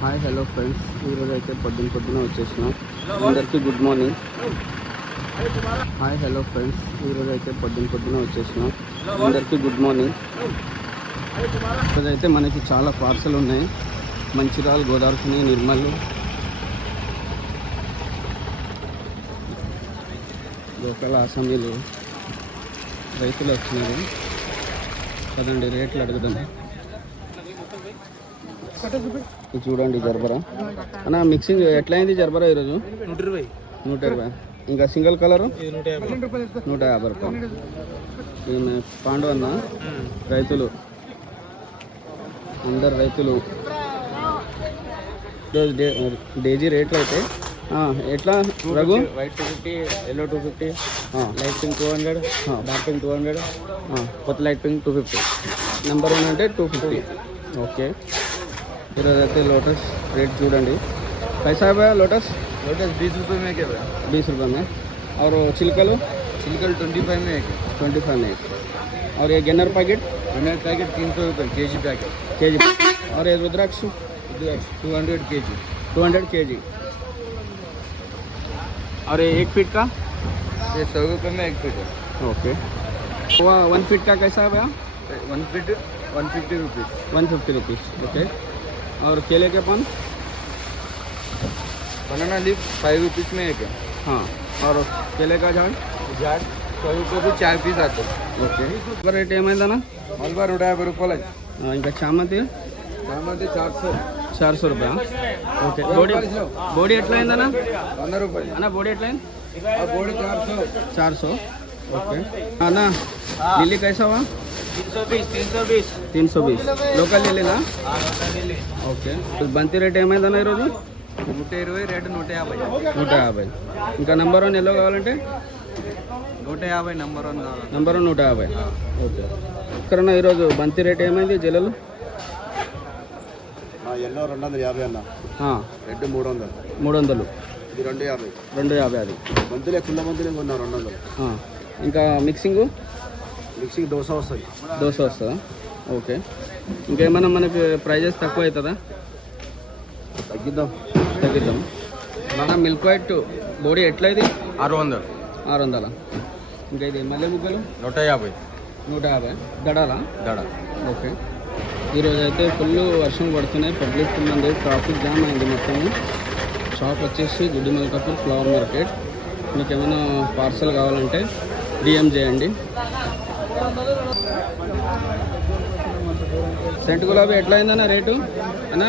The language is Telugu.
హాయ్ హలో ఫ్రెండ్స్, ఈరోజు అయితే పొద్దున వచ్చేసినాం. అందరికీ good morning. Hi hello friends, ఈరోజు అయితే పొద్దున వచ్చేసినాం. అందరికీ గుడ్ మార్నింగ్. ఈరోజు అయితే మనకి చాలా పార్సల్ ఉన్నాయి. మంచిర్యాల, గోదావరి, నిర్మల్, లోకల్ ఆసామీలు రైతులు వచ్చినారు. పదండి రేట్లు అడుగుదాం. ఇది చూడండి జర్బరా అన్న, మిక్సింగ్ ఎట్లయింది జర్బరా ఈరోజు? 120. ఇంకా సింగిల్ కలరు 150 రూపాయలు. ఈమె పాండు అన్న, రైతులు అందరు రైతులు. ఈరోజు డేజీ రేట్లు అయితే ఎట్లా Raghu? White 250, yellow 250, light pink 200, dark pink 200, కొత్త లైట్ పింక్ 250. నెంబర్ 1 అంటే 250. ఓకే. ఈరోజు అయితే లోటస్ रेट చూడండి. कैसा है भैया लोटस? लोटस 20 रुपये में क्या है? 20 रुपये में. और चिलकल? चिलकल 25 में एक. 25 में एक. और ये गेनर पैकेट? गेनर पैकेट 300 रुपये केजी पैकेट. केजी. और ये रुद्राक्ष? 200 केजी. 200 केजी. और ये 1 फीट का? ये 100 रुपये में 1 फीट है. ओके. 1 फीट का कैसा है भैया? 1 फीट 150 रुपीज़. 150 रुपीज़. ओके. और केले के पान? बनाना लीफ 5 रुपीज़ में एक है. हाँ. और केले का झाड़? 100 रुपये भी 4 पीस आते हैं. ఓకే. రేట్ ఏమైందన్నా? మల్బార్ 150 రూపాయలు. ఇంకా చామంతి? చామంతి 400 రూపాయ. ఓకే. బోడీ ఎట్లా అయిందన్నా? 100 రూపాయలు. అన్న బోడీ ఎట్లా అయింది? బోడీ 400. ఓకే. అన్న లిల్లీ कैसा 320. లోకల్ లిల్లీనా? ఓకే. బంతి రేట్ ఏమైందన్న ఈరోజు? 120, రేటు 150. 150. ఇంకా నెంబర్ 1 ఎల్లో కావాలంటే 150 నెంబర్ 1 కావాలి. నెంబర్ 1 150. ఓకే. ఇక్కడ ఈరోజు బంతి రేట్ ఏమైంది జల్లలు? ఎల్లో 250 అన్న. రెడ్ 300. 300. ఇది 250. 250 అది. మంతులే కుళ్ళ మంతులే కొన్నా 200. ఇంకా మిక్సింగ్ దోశ వస్తుంది. దోశ వస్తుందా? ఓకే. ఇంకేమైనా మనకి ప్రైజెస్ తక్కువ అవుతుందా? తగ్గిద్దాం. మన మిల్క్ వైట్ బోడీ ఎట్లా ఇది? 600. 600. ఇంకా ఇది మల్లె ముక్కలు 150. 150 దడాలా? దడ. ఓకే. ఈరోజు అయితే ఫుల్ వర్షం పడుతున్నాయి. పబ్లిక్ ఉందండి, ట్రాఫిక్ జామ్ అయింది మొత్తం. షాప్ వచ్చేసి గుడ్డి మల్కాపూర్ ఫ్లవర్ మార్కెట్. మీకు ఏమైనా పార్సల్ కావాలంటే డిఎం చేయండి. సెంట్ గులాబీ ఎట్లా అయిందన్న రేటు అన్న?